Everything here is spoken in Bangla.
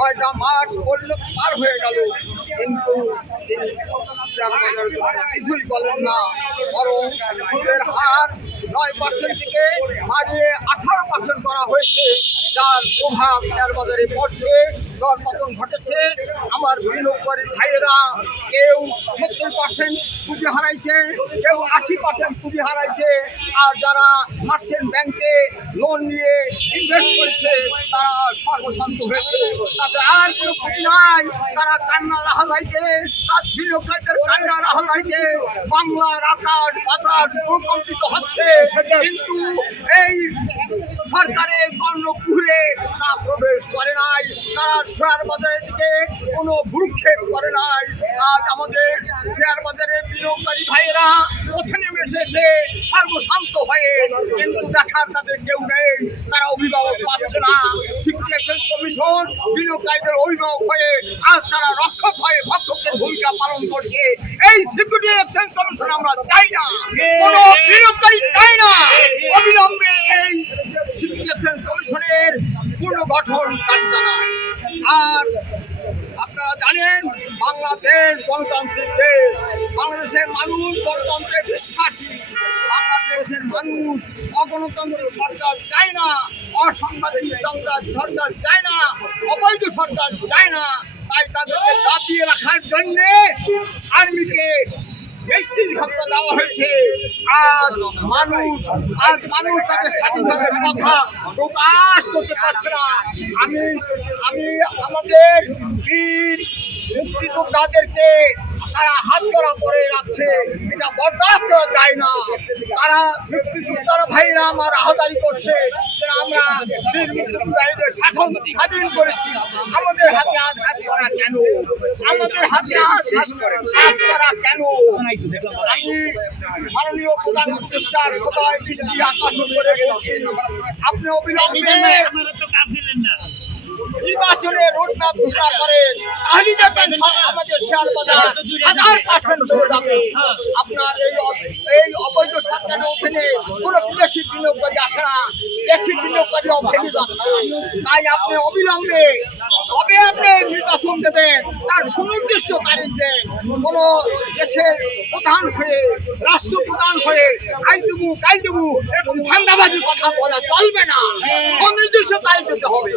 6টা মাস পার হয়ে গেল, কিন্তু কিছুই বলেন না। বরং সুদের হার 9% থেকে বাড়িয়ে 18% করা হয়েছে, যার প্রভাব শেয়ার বাজারে পড়ছে, দর পতন ঘটেছে। আমার বিনিয়োগকারী ভাইয়েরা কেউ 70% পুঁজি হারাইছে, কেউ 80% পুঁজি হারাইছে। আর যারা মার্চেন্ট ব্যাংকে লোন নিয়ে ইনভেস্ট করেছে তারা সর্বশান্ত হয়েছে, তাদের আর কোনো পুঁজি নাই। তারা কান্নার আহ্লাদে, তার বিনিয়োগকারীদের কান্নার আহ্লাদে বাংলার আকাশ বাতাস ভূকম্পিত হচ্ছে, কিন্তু এই সরকারের কর্ণকুহরে তা প্রবেশ করে নাই। তারা শেয়ার বাজারের দিকে কোনো ভ্রুক্ষেপ করে নাই। আজ আমাদের শেয়ার বাজারের বিনিয়োগকারী ভাইয়েরা পথে নেমে এসেছে সর্বশান্ত হয়ে, কিন্তু দেখার তাদের কেউ নেই। তারা অভিভাবক পাচ্ছে না। সিকিউরিটি এক্সচেঞ্জ কমিশন বিনিয়োগকারীদের অভিভাবক হয়ে আজ তারা রক্ষক হয়ে ভক্ষকের ভূমিকা পালন করছে। এই সিকিউরিটি এক্সচেঞ্জ কমিশন আমরা চাই না, কোনো বিনিয়োগকারী চাই না। অবিলম্বে এই সিকিউরিটি এক্সচেঞ্জ কমিশনের পুনর্গঠন দাবি জানায়। আর আপনারা জানেন, বাংলাদেশ গণতান্ত্রিক দেশ, বাংলাদেশের মানুষ গণতন্ত্রে বিশ্বাসী। বাংলাদেশের মানুষ অগণতান্ত্রিক সরকার চায় না, অসাংবিধানিক সরকার চায় না, অবৈধ সরকার চায় না। তাই তাদেরকে দাবিয়ে রাখার জন্যে আর্মিকে ক্ষমতা দেওয়া হয়েছে। আজ মানুষ তাদের স্বাধীনভাবে কথা প্রকাশ করতে পারছে না। আমি আমাদের বীর মুক্তিযোদ্ধাদেরকে তারা হাত ধরা করে রাখছে, এটা বরদাস্ত করা যায় না। তারা মুক্তিযোদ্ধার ভাইরা আমার আহ্বান করছে যে আমরা বীর মুক্তিযোদ্ধাদের শাসন স্বাধীন করেছি, আমাদের হাতে আজ হাত করা কেন? আমাদের হাতে আজ হাত করা কেন? আমি মাননীয় প্রধান উপদেষ্টার সদয় দৃষ্টি আকর্ষণ করে বলছি, আপনি অবিলম্বে নির্বাচনের রোডম্যাপ ঘোষণা করেন, তাহলে দেখবেন আমাদের শেয়ার বাজার 1000% চলে যাবে। আপনার এই অবৈধ সরকারের অধীনে কোনো বিদেশি বিনিয়োগকারী আসে না, দেশি বিনিয়োগকারীও ভেঙে যাচ্ছে। তাই আপনি অবিলম্বে কবে আপনি নির্বাচন দেবেন তার সুনির্দিষ্ট তারিখ দেন। কোন দেশের প্রধান হয়ে, রাষ্ট্রপ্রধান হয়ে আই দেবু এরকম ধান্দাবাজির কথা বলা চলবে না, সুনির্দিষ্ট তারিখ দিতে হবে।